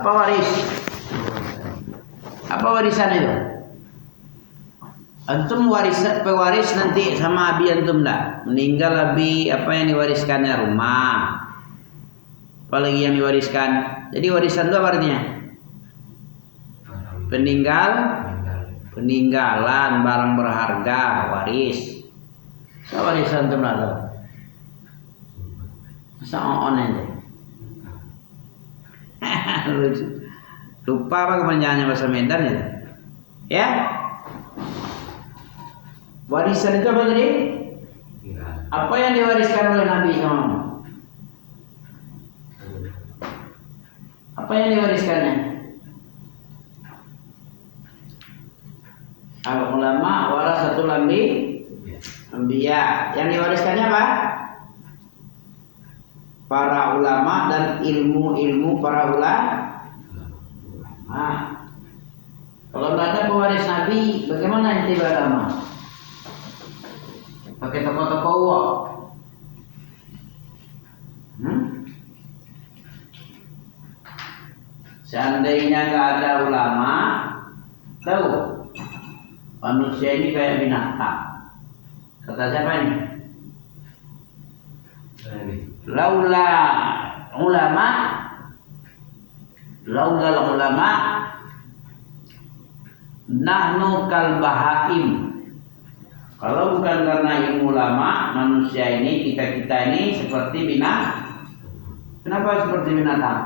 Apa waris? Apa warisan itu? Antum pewaris nanti sama abi antum dah. Meninggal abi, apa yang diwariskannya? Rumah. Apalagi yang diwariskan. Jadi warisan itu apa artinya? Peninggalan barang berharga, waris. Warisan antum lah. Masa on aja. Lupa apa kepanjangannya bahasa Medan ya? Ya? Warisan itu apa tadi? Apa yang diwariskan oleh Nabi SAW? Apa yang diwariskannya? Al-ulama warasatul anbiya. Yang diwariskannya apa? Para ulama dan ilmu-ilmu para ulama. Kalau nggak ada pewaris Nabi, bagaimana inti beragama? Pakai toko-toko uang. Seandainya nggak ada ulama, tahu manusia ini kayak binatang. Kata siapa ini? Laula ulama nahnu kal bahaim. Kalau bukan karena ilmu ulama, manusia ini, kita ini seperti binatang. Kenapa seperti binatang?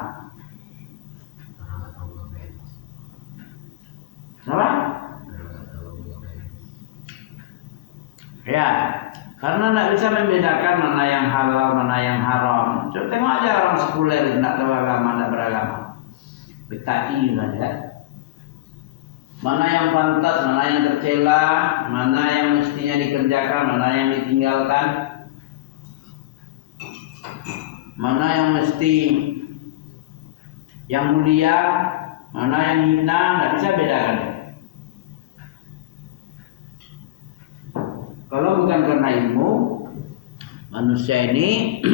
Kenapa? Ya, karena tidak bisa membedakan mana yang halal, mana yang haram. Coba tengok aja orang sekuler tidak tahu agama, tidak beragama. PKI saja. Mana yang pantas, mana yang tercela, mana yang mestinya dikerjakan, mana yang ditinggalkan, mana yang mesti yang mulia, mana yang hina, tidak bisa bedakan. Kalau bukan karena ilmu, manusia ini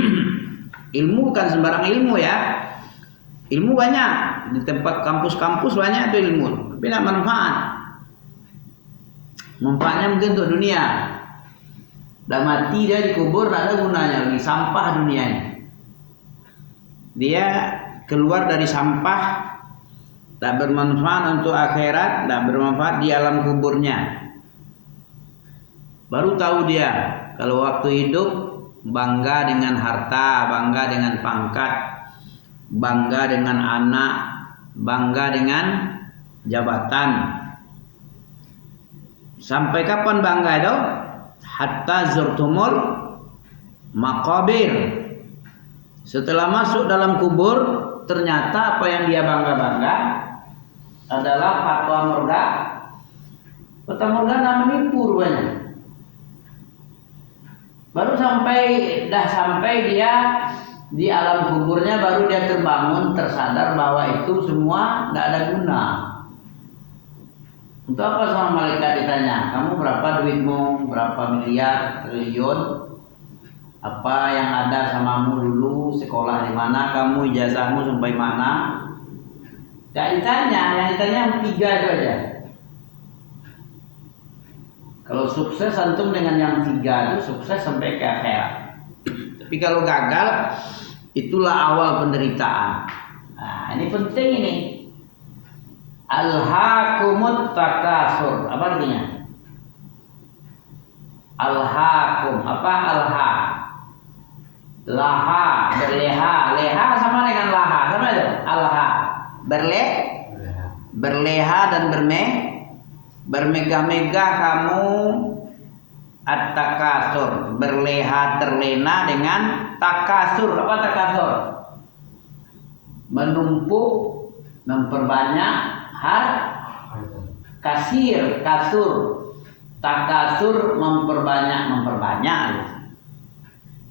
ilmu bukan sembarang ilmu ya. Ilmu banyak di tempat kampus-kampus banyak itu ilmu, tapi tidak manfaat. Manfaatnya mungkin untuk dunia. Dah mati dia dikubur, tidak ada gunanya lagi, sampah dunianya. Dia keluar dari sampah, tak bermanfaat untuk akhirat, tak bermanfaat di alam kuburnya. Baru tahu dia kalau waktu hidup bangga dengan harta, bangga dengan pangkat, bangga dengan anak, bangga dengan jabatan. Sampai kapan bangga itu? Hatta zurtumul maqabir. Setelah masuk dalam kubur, ternyata apa yang dia bangga-bangga adalah fatwa murda. Fatwa murda menipu rupanya. Baru sampai dia di alam kuburnya, baru dia terbangun, tersadar bahwa itu semua tidak ada guna. Untuk apa sama malaikat ditanya, kamu berapa duitmu, berapa miliar, triliun, apa yang ada samamu dulu, sekolah di mana, kamu ijazahmu sampai mana? Tidak ditanya, yang ditanya 3 itu aja. Kalau sukses antum dengan yang 3 itu sukses sampai ke akhirat. Tapi kalau gagal, itulah awal penderitaan. Nah, ini penting ini. Alhaakumut takasur. Apa artinya? Alhaakum. Apa alha? Laha, berleha. Leha sama dengan laha. Sama itu? Alha. Berleha dan bermegah-megah kamu at-takasur, berleha terlena dengan takasur. Apa takasur? Menumpuk, memperbanyak kasur. Takasur memperbanyak.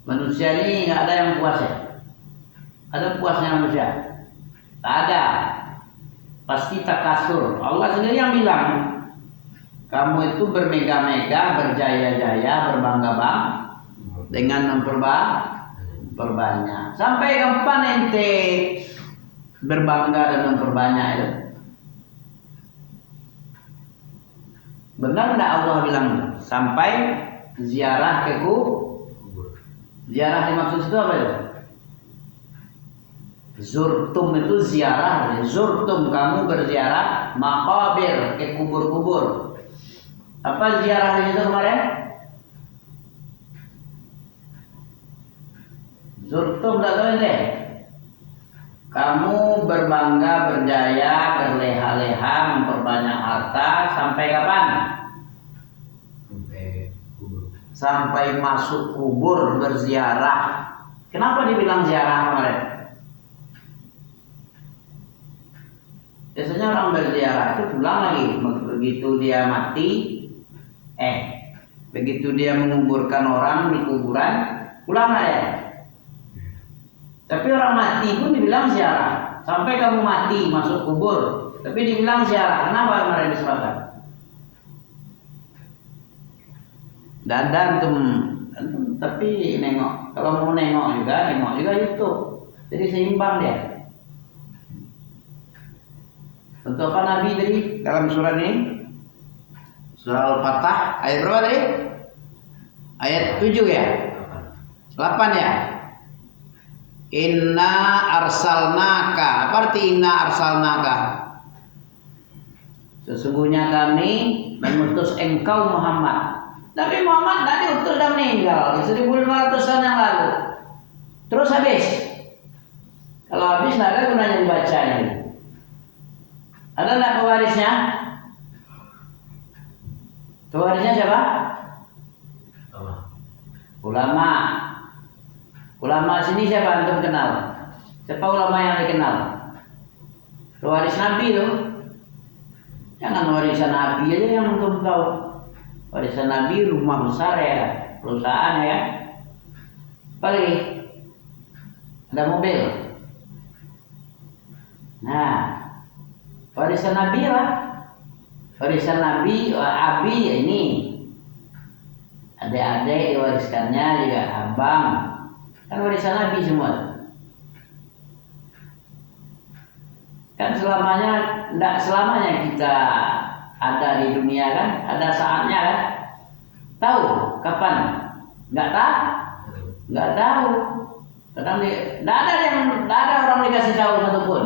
Manusia ini nggak ada yang puas ya. Ada puasnya manusia? Tak ada. Pasti takasur. Allah sendiri yang bilang, kamu itu bermegah-megah, berjaya-jaya, berbangga-bangga dengan memperbanyak. Sampai kapan ente berbangga dan memperbanyak itu. Benar enggak Allah bilang sampai ziarah ke kubur? Ziarah dimaksud itu apa itu? Zurtum itu ziarah, zurtum kamu berziarah, maqabir ke kubur-kubur. Apa ziarah itu kemarin? Zurtum tak tahu deh. Kamu berbangga, berjaya, berleha-leha, memperbanyak harta sampai kapan? Sampai kubur. Sampai masuk kubur berziarah. Kenapa dibilang ziarah kemarin? Biasanya orang berziarah itu pulang lagi. Begitu dia mati, begitu dia menguburkan orang di kuburan, pulang aja. Tapi orang mati pun dibilang ziarah. Sampai kamu mati masuk kubur, tapi dibilang ziarah. Kenapa kemarin disebutkan? Dandan tuh, tapi nengok. Kalau mau nengok juga YouTube. Jadi seimbang dia. Untuk apa Nabi tadi dalam surat ini? Surah Al-Fatah ayat berapa tadi? Ayat 7 ya? 8 ya? Inna arsalnaka. Apa arti inna arsalnaka? Sesungguhnya kami mengutus engkau Muhammad. Tapi Muhammad tadi diutus dan meninggal 1500 tahun yang lalu. Terus habis. Kalau habis nggak ada gunanya dibaca ini. Ada nggak pewarisnya? Pewarisnya siapa? Ulama. Ulama sini siapa antum kenal? Siapa ulama yang dikenal? Pewaris Nabi loh. Jangan warisan Nabi aja yang antum tahu. Warisan Nabi rumah besar ya, perusahaan ya. Apalagi ada mobil. Nah, warisan Nabi lah. Warisan Nabi, Abi ini. Adik-adik diwariskannya juga abang. Kan warisan Nabi semua. Kan tidak selamanya kita ada di dunia kan, ada saatnya kan. Tahu kapan? Nggak tahu. Kadang tidak ada orang dikasih tahu satupun.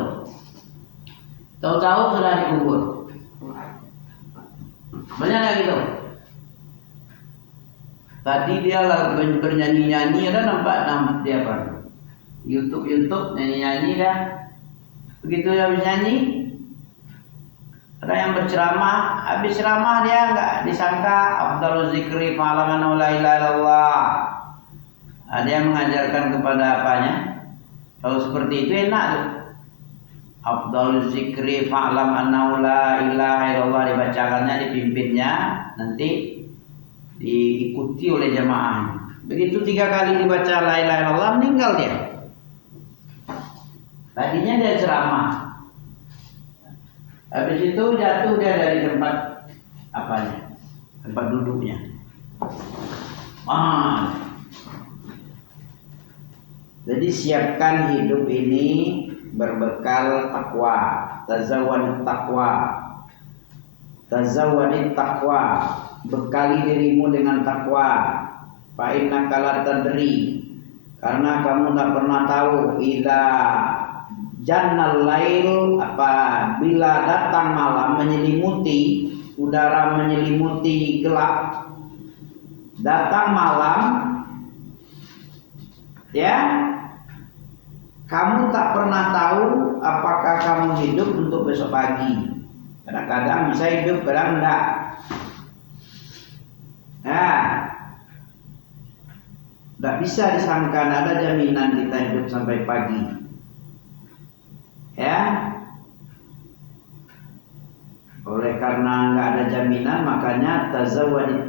Tahu-tahu sudah dikubur. Banyak nggak gitu? Tadi dia bernyanyi-nyanyi, ada nampak dia apa? YouTube nyanyi-nyanyi dah. Begitu dia habis nyanyi, ada yang berceramah, habis ceramah dia nggak disangka afdalul zikri fa'laman la ilaha illallah. Ada yang mengajarkan kepada apanya? Kalau seperti itu enak tuh. Afdalul zikri fa'lam annahu la ilaha illallah dibacakannya, dipimpinnya, nanti diikuti oleh jamaah. Begitu 3 kali dibaca la ilaha illallah, meninggal dia. Tadinya dia ceramah. Habis itu jatuh dia dari tempat apanya? Tempat duduknya. Jadi siapkan hidup ini berbekal takwa. Tazawwadit takwa. Bekali dirimu dengan takwa. Fa innaka la tadri. Karena kamu tak pernah tahu idza jannal lail, apabila datang malam menyelimuti, udara menyelimuti gelap, datang malam, ya, kamu tak pernah tahu apakah kamu hidup untuk besok pagi. Kadang-kadang bisa hidup, kadang enggak. Nah, tidak bisa disangka, ada jaminan kita hidup sampai pagi. Ya, oleh karena nggak ada jaminan, makanya tazawwaj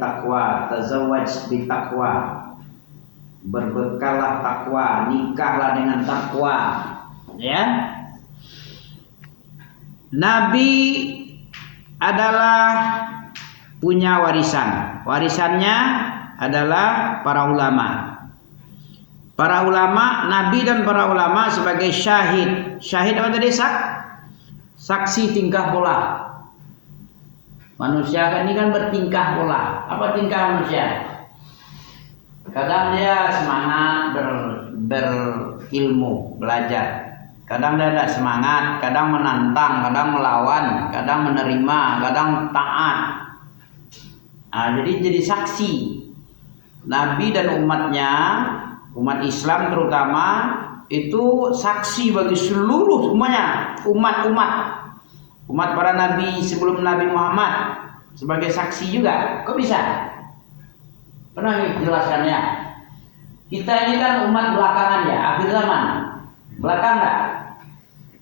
bitakwa, berbekallah takwa, nikahlah dengan takwa. Ya, Nabi adalah punya warisannya adalah para ulama. para ulama, nabi dan para ulama sebagai syahid. Syahid apa tadi? Saksi tingkah pola. Manusia kan ini kan bertingkah pola. Apa tingkah manusia? Kadang dia semangat berilmu, belajar. Kadang dia tidak semangat, kadang menantang, kadang melawan, kadang menerima, kadang taat. Nah, jadi saksi. Nabi dan umatnya, umat Islam terutama, itu saksi bagi seluruh semuanya, umat para nabi sebelum Nabi Muhammad sebagai saksi juga. Kok bisa? Pernah jelaskannya. Kita ini kan umat belakangan ya, akhir zaman. Belakang enggak?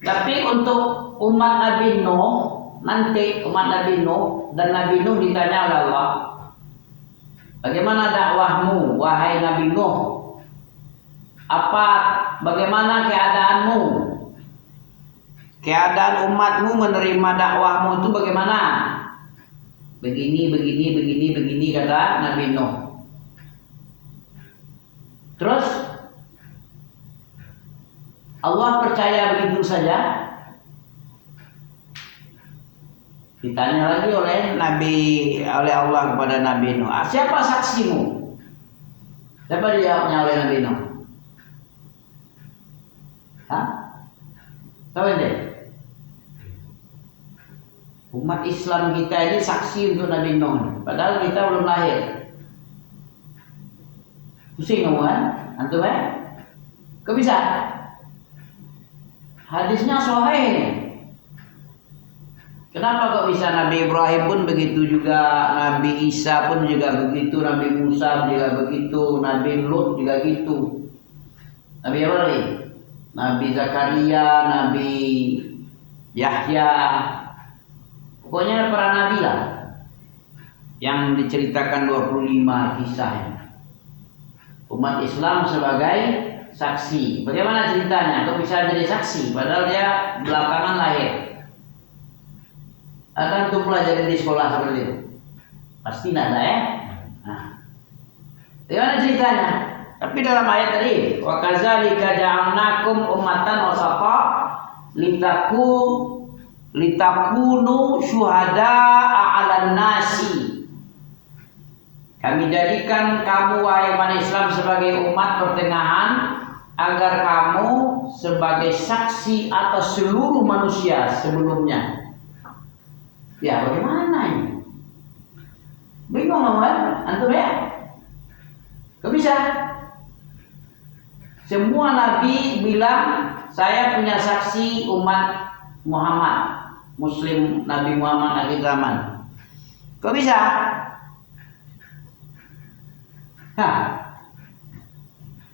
Tapi untuk umat Nabi Nuh, nanti umat Nabi Nuh dan Nabi Nuh ditanya oleh Allah, bagaimana dakwahmu wahai Nabi Nuh? Bagaimana keadaanmu? Keadaan umatmu menerima dakwahmu itu bagaimana? Begini kata Nabi Nuh. Terus Allah percaya begitu saja? Ditanya lagi oleh Allah kepada Nabi Nuh, siapa saksimu? Siapa dijawabnya oleh Nabi Nuh? Tahu deh. Umat Islam kita ini saksi untuk Nabi Nuh, padahal kita belum lahir. Pusing kamu kan? Antum ya? Kok bisa? Hadisnya sahih ini. Kenapa kok bisa Nabi Ibrahim pun begitu juga, Nabi Isa pun juga begitu, Nabi Musa juga begitu, Nabi Lut juga gitu. Nabi apa lagi? Nabi Zakaria, Nabi Yahya. Pokoknya para nabi lah yang diceritakan 25 kisahnya. Umat Islam sebagai saksi. Bagaimana ceritanya? Kok bisa jadi saksi padahal dia belakangan lahir? Akan tuh pelajari di sekolah seperti itu? Pasti tidak ada ya? Nah, bagaimana ceritanya? Tapi dalam ayat tadi, wa kadzalika ja'alnakum ummatan wasata litakunu syuhada'a 'alan nasi. Kami jadikan kamu wahai umat Islam sebagai umat pertengahan agar kamu sebagai saksi atas seluruh manusia sebelumnya. Ya bagaimana ini? Bingung kan? Antum ya? Kok bisa? Semua nabi bilang saya punya saksi umat Muhammad, Muslim Nabi Muhammad akhir zaman. Kok bisa?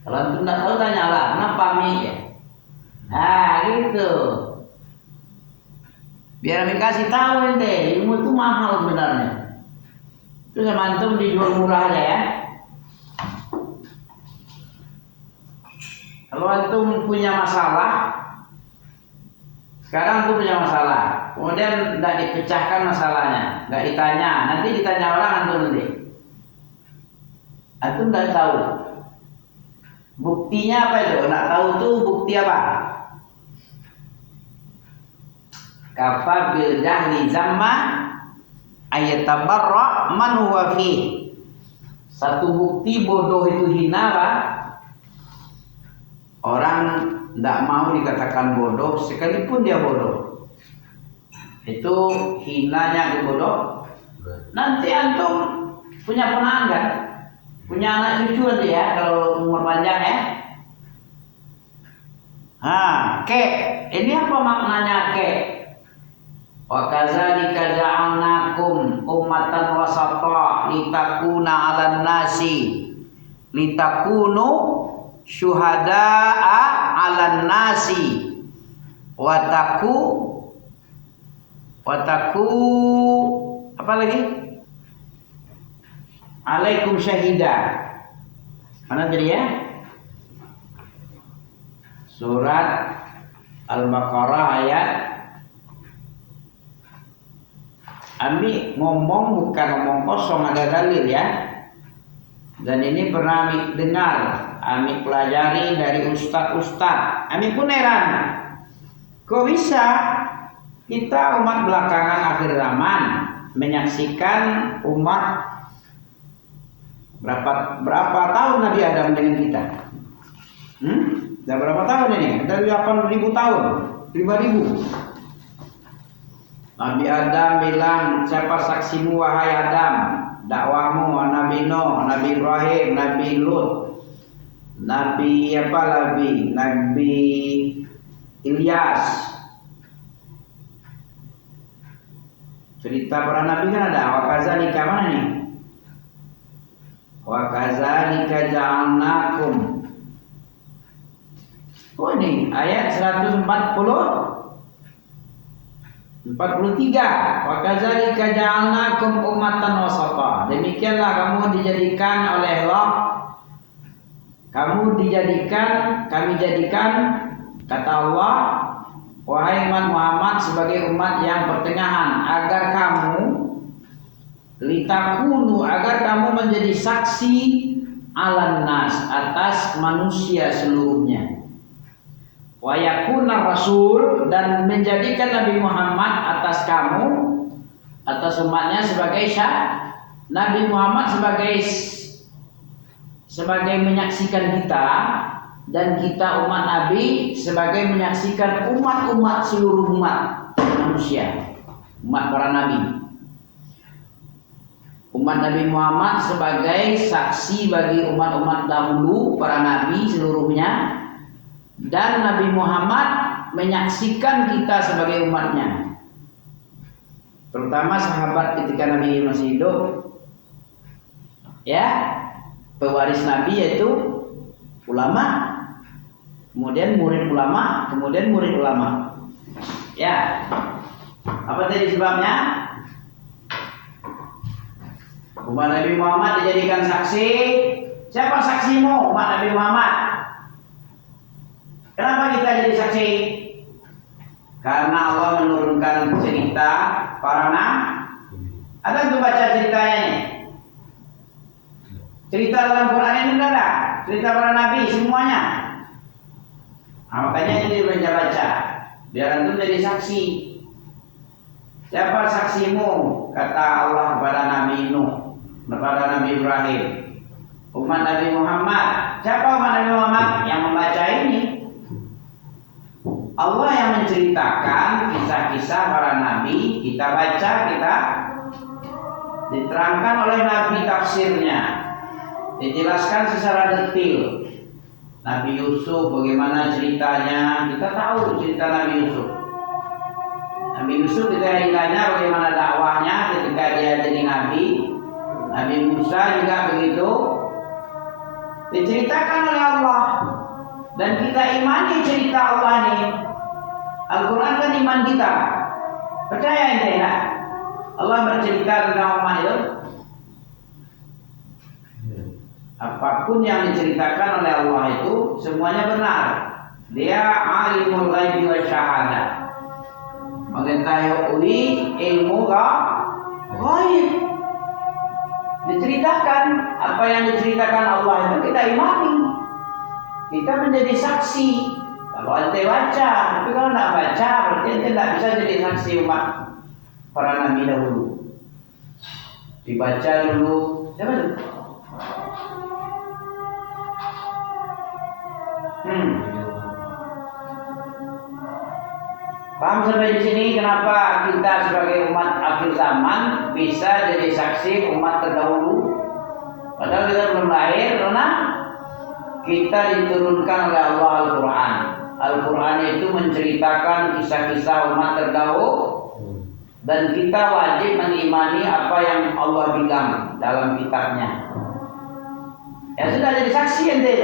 Kalau antum tidak tahu tanyalah, kenapa mi? Gitu. Biar kami kasih tahu ente, ilmu itu mahal sebenarnya. Itu sama antum dijual murah aja ya. Kalau antum punya masalah, sekarang antum punya masalah, kemudian tidak dipecahkan masalahnya, tidak ditanya, nanti ditanya orang antum nanti. Antum tidak tahu. Buktinya apa itu? Tidak tahu tuh bukti apa? Kafa bil jahli zamma ayatabarra man huwa fi. Satu bukti bodoh itu hina lah. Orang tidak mau dikatakan bodoh sekalipun dia bodoh. Itu hinanya itu bodoh. Nanti antum punya penanggan, punya anak cucu nanti ya kalau umur panjang ya. Ini apa maknanya ke? Wa kadzalika ja'alnakum ummatan wasata litakuna 'alan nasi litakunu syuhada'a 'alan nasi wataku apa lagi? Alaikum syahida. Mana tadi ya? Surat Al-Baqarah ayat. Ami ngomong bukan ngomong kosong, ada dalil ya. Dan ini pernah dengar Ami pelajari dari ustaz-ustaz. Ami pun heran. Kok bisa kita umat belakangan akhir zaman menyaksikan umat berapa tahun Nabi Adam dengan kita? Udah berapa tahun ini? Dari 8.000 tahun, 5.000. Nabi Adam bilang, siapa saksimu wahai Adam? Dakwahmu Nabi Nuh, Nabi Ibrahim, Nabi Lut, Nabi Ilyas. Cerita para nabi kan ada. Wa kadzalika mana nih? Wa kadzalika ja'alnakum. Oh ini ayat 143. Wa kadzalika ja'alnakum ummatan wasata. Demikianlah kamu dijadikan oleh Allah. Kami jadikan kata Allah, wahai umat Muhammad sebagai umat yang pertengahan, agar kamu litakunu, agar kamu menjadi saksi alan nas, atas manusia seluruhnya. Wa yakuna rasul, dan menjadikan Nabi Muhammad atas kamu, atas umatnya sebagai Nabi Muhammad sebagai menyaksikan kita, dan kita umat Nabi sebagai menyaksikan umat-umat seluruh umat manusia, umat para nabi. Umat Nabi Muhammad sebagai saksi bagi umat-umat dahulu, para nabi seluruhnya, dan Nabi Muhammad menyaksikan kita sebagai umatnya. Terutama sahabat ketika Nabi masih hidup, ya, pewaris Nabi yaitu ulama, kemudian murid ulama, kemudian murid ulama. Ya, apa tadi sebabnya? Umat Nabi Muhammad dijadikan saksi. Siapa saksimu? Umat Nabi Muhammad. Kenapa kita jadi saksi? Karena Allah menurunkan cerita para nabi. Ada tuh baca ceritanya ini. Cerita dalam Quran ini ada, cerita para nabi semuanya. Makanya ini baca-baca, biar antum jadi saksi. Siapa saksimu? Kata Allah kepada Nabi Nuh, kepada Nabi Ibrahim, umat Nabi Muhammad. Siapa umat Nabi Muhammad? Yang membaca ini. Allah yang menceritakan kisah-kisah para nabi, kita baca, kita diterangkan oleh Nabi tafsirnya, dijelaskan secara detail. Nabi Yusuf bagaimana ceritanya, kita tahu cerita Nabi Yusuf. Nabi Yusuf kita ditanya bagaimana dakwahnya ketika dia jadi nabi. Nabi Musa juga begitu, diceritakan oleh Allah, dan kita imani cerita Allah ini. Al-Quran kan iman kita. Percaya ente ya? Allah bercerita tentang umat itu. Apapun yang diceritakan oleh Allah itu semuanya benar. Dia alimul ghaibi wasyahadah, mengetahui ilmu ghaib. Diceritakan apa yang diceritakan Allah itu kita imani. Kita menjadi saksi. Kalau ente baca, tapi kalau tidak baca berarti ente tidak bisa jadi saksi umat para nabi dahulu. Dibaca dulu. Siapa itu? Paham sampai di sini kenapa kita sebagai umat akhir zaman bisa jadi saksi umat terdahulu? Padahal kita belum lahir, karena kita diturunkan oleh Allah Al-Quran. Al-Quran itu menceritakan kisah-kisah umat terdahulu, dan kita wajib mengimani apa yang Allah bilang dalam kitabnya. Ya sudah jadi saksi ente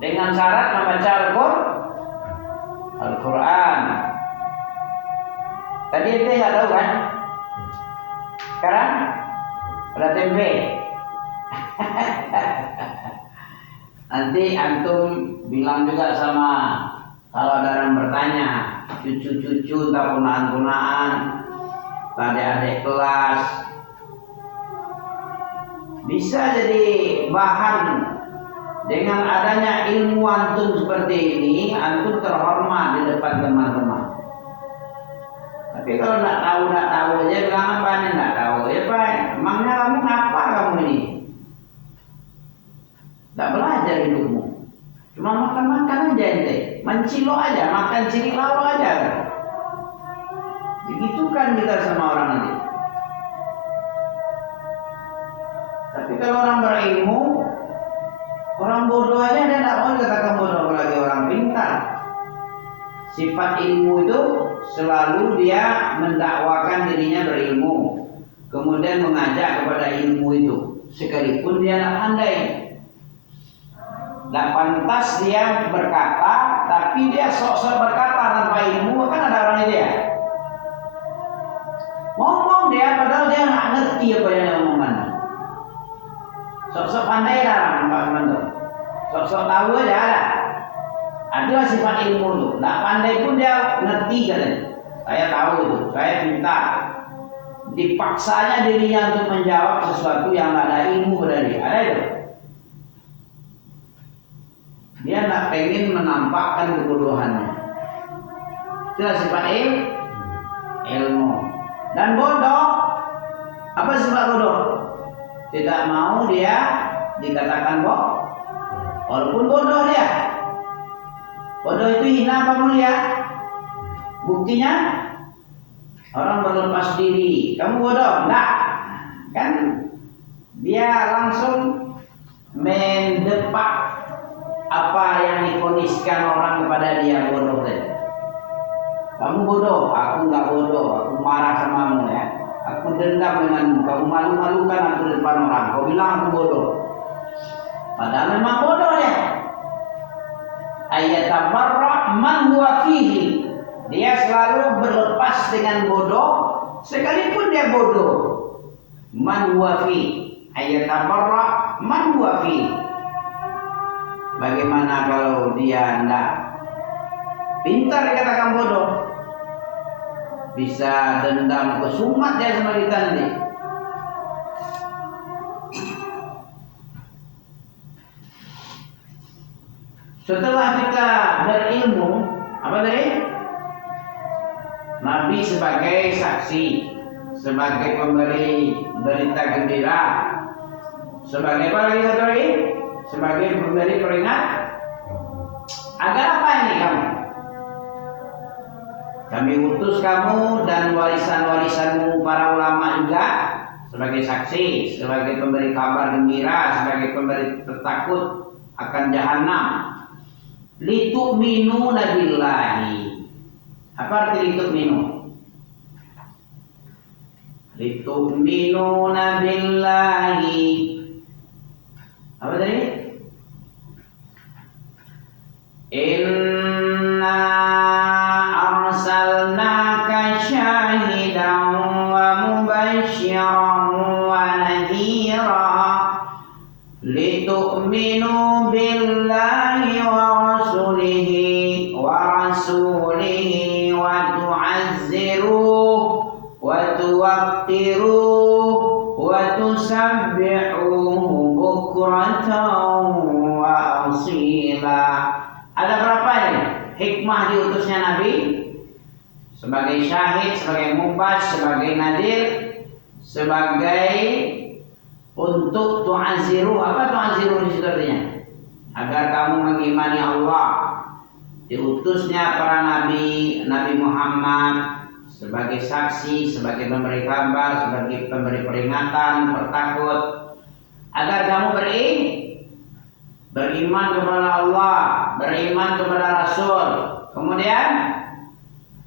dengan syarat membaca Al-Quran. Tadi ente nggak tahu kan? Sekarang ada tempe. Nanti antum bilang juga sama, kalau ada yang bertanya, cucu-cucu entah punaan-punaan, adik-adik kelas, bisa jadi bahan Dengan adanya ilmu antum seperti ini, antum terhormat di depan teman-teman. Tapi kalau nggak tahu aja bilang apa nih nggak tahu ya Pak. Emangnya kamu ngapa kamu ini? Nggak belajar hidupmu. Cuma makan aja ente, mencilo aja, makan ciri lawa aja. Begitu kan kita sama orang nanti. Tapi kalau orang berilmu, orang bodoh aja dia tidak mau dikatakan bodoh, apalagi orang pintar. Sifat ilmu itu selalu dia mendakwakan dirinya berilmu, kemudian mengajak kepada ilmu itu, sekalipun dia tidak pandai. Tidak pantas dia berkata, tapi dia sok-sok berkata tanpa ilmu, kan ada orang itu ya. Ngomong dia, padahal dia nggak ngerti apa yang dia omongkan. Sok-sok pandai dah, Pak Manto. Sok-sok tahu aja ada. Adalah sifat ilmu itu. Nggak pandai pun dia ngerti katanya. Saya tahu itu, saya pintar. Dipaksanya dirinya untuk menjawab sesuatu yang nggak ada ilmu berarti. Ada itu. Dia nggak pengen menampakkan kebodohannya. Itulah sifat ilmu. Dan bodoh, apa sifat bodoh? Tidak mau dia dikatakan bodoh, walaupun bodoh dia. Bodoh itu hina apa mulia? Buktinya orang berlepas diri. Kamu bodoh? Enggak. Kan dia langsung mendepak apa yang divoniskan orang kepada dia bodoh tadi. Kamu bodoh, aku nggak bodoh, aku marah samamu ya. Aku dendam denganmu, kamu malu-malukan aku di depan orang. Kau bilang aku bodoh. Padahal memang bodoh ya. Ayatabarra man huwa fihi. Dia selalu berlepas dengan bodoh, sekalipun dia bodoh. Man huwa fihi. Ayatabarra man huwa fihi. Bagaimana kalau dia tidak pintar dikatakan bodoh? Bisa dendam kesumat dia sama kita nanti. Setelah kita berilmu, apa tadi? Nabi sebagai saksi, sebagai pemberi berita gembira, sebagai apa lagi satu lagi? Sebagai pemberi peringatan. Agar apa ini kamu? Kami utus kamu dan warisan-warisanmu para ulama juga sebagai saksi, sebagai pemberi kabar gembira, sebagai pemberi tertakut akan jahanam. Litu'minu billahi. Apa arti litu'minu? Litu'minu billahi. Apa tadi? Inna arsalnaka syahidan wa mubasysyiran wa nadhira litu'minu billahi wa rasulihi wa tu'azziruhu wa tuwaqqiruhu wa tusabbihuhu bukratan wa asila. Ada berapa ini hikmah diutusnya Nabi? Sebagai syahid, sebagai mubas, sebagai nadir, sebagai untuk tu'aziru. Apa tu'aziru di situ artinya? Agar kamu mengimani Allah. Diutusnya para nabi, Nabi Muhammad sebagai saksi, sebagai pemberi kabar, sebagai pemberi peringatan, pertakut, agar kamu beriman kepada Allah, beriman kepada Rasul. Kemudian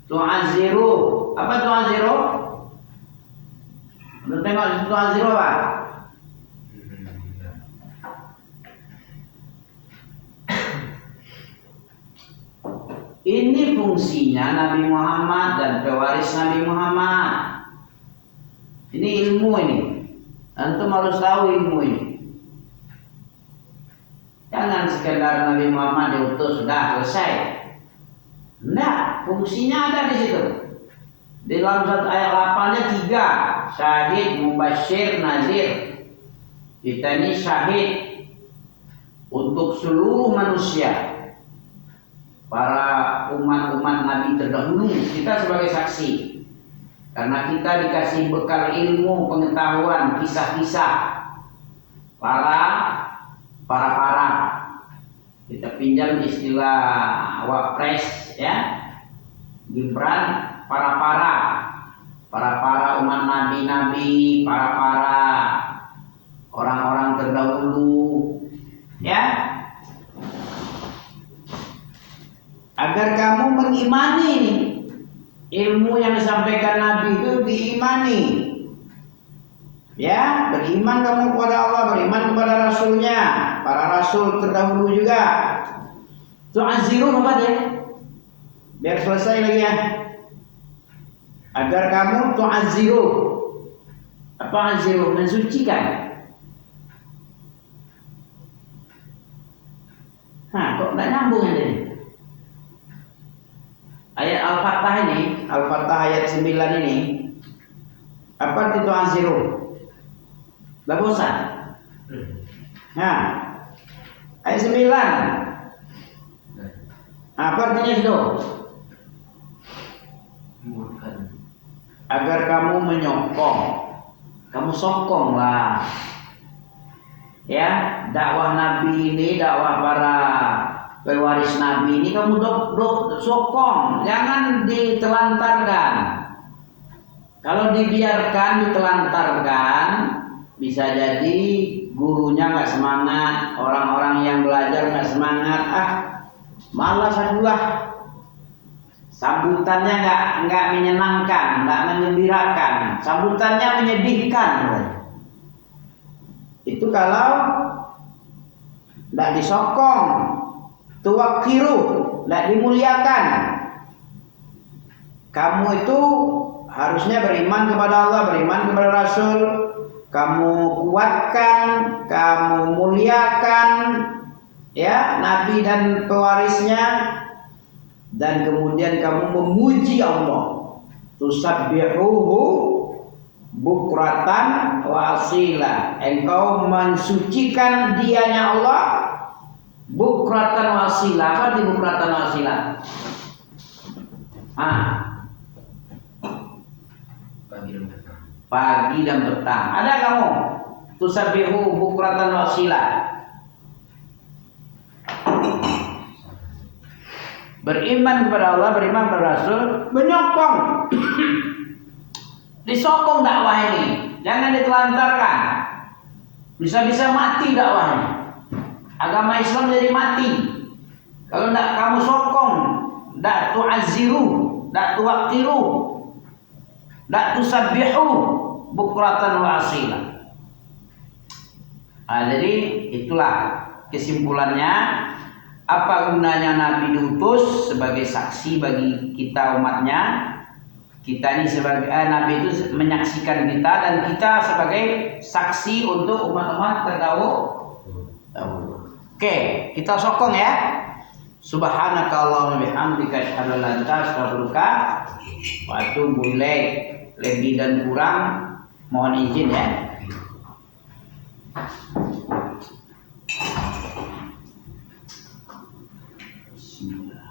tu'aziru. Apa tu'aziru? Untuk tengok tu'aziru apa? Ini fungsinya Nabi Muhammad dan pewaris Nabi Muhammad. Ini ilmu ini. Antum harus tahu ilmu ini. Jangan sekedar Nabi Muhammad diutus sudah selesai. Enggak, fungsinya ada di situ. Di dalam satu ayat 8-nya 3, syahid, mubasyir, nazir. Kita ini syahid. untuk seluruh manusia, para umat-umat Nabi terdahulu, kita sebagai saksi. Karena kita dikasih bekal ilmu, pengetahuan, kisah-kisah para. Kita pinjam istilah Wapres ya, Gibran, para umat nabi-nabi, para orang-orang terdahulu ya, agar kamu mengimani ilmu yang disampaikan Nabi itu, diimani ya, beriman kamu kepada Allah, beriman kepada Rasulnya, para Rasul terdahulu juga. Tu'azziru apa ya? Biar selesai lagi ya. Agar kamu tu'azziru. Apa azziru? Mensucikan. Kok nggak nyambung ini? Ayat Al-Fatah ini, Al-Fatah ayat 9 ini, apa arti tu'azziru? Gak bosan. Nah, ayat 9. Apa artinya itu? Agar kamu menyokong, kamu sokong lah. Ya, dakwah Nabi ini, dakwah para pewaris Nabi ini kamu sokong, jangan ditelantarkan. Kalau dibiarkan ditelantarkan, bisa jadi gurunya nggak semangat, orang-orang yang belajar nggak semangat, malas akulah. Sambutannya nggak menyenangkan, nggak menggembirakan, sambutannya menyedihkan. Itu kalau nggak disokong, tuwakiru, nggak dimuliakan. Kamu itu harusnya beriman kepada Allah, beriman kepada Rasul. Kamu kuatkan, kamu muliakan ya Nabi dan pewarisnya, dan kemudian kamu memuji Allah. Tusabbihuhu bukratan wa asila. Engkau mensucikan dianya Allah bukratan wa asila. Apa di bukratan wa asila? Pagi dan petang. Ada kamu tusabbihu bukratan wa asila. Beriman kepada Allah, beriman kepada Rasul, menyokong. Disokong dakwah ini, jangan ditelantarkan. Bisa-bisa mati dakwahnya. Agama Islam jadi mati. Kalau tidak kamu sokong, tidak tu'azziru, tidak tuwaqiru, tidak tusabbihu bukratan wa asila. Jadi itulah kesimpulannya. Apa gunanya Nabi diutus sebagai saksi bagi kita umatnya? Kita ini sebagai Nabi itu menyaksikan kita, dan kita sebagai saksi untuk umat-umat terdahulu. Oke, kita sokong ya. Subhanakallahumma bihamdika asyhadu an la ilaha illa anta astaghfiruka wa atubu ilaik. Lebih dan kurang mohon izin ya. Bismillah.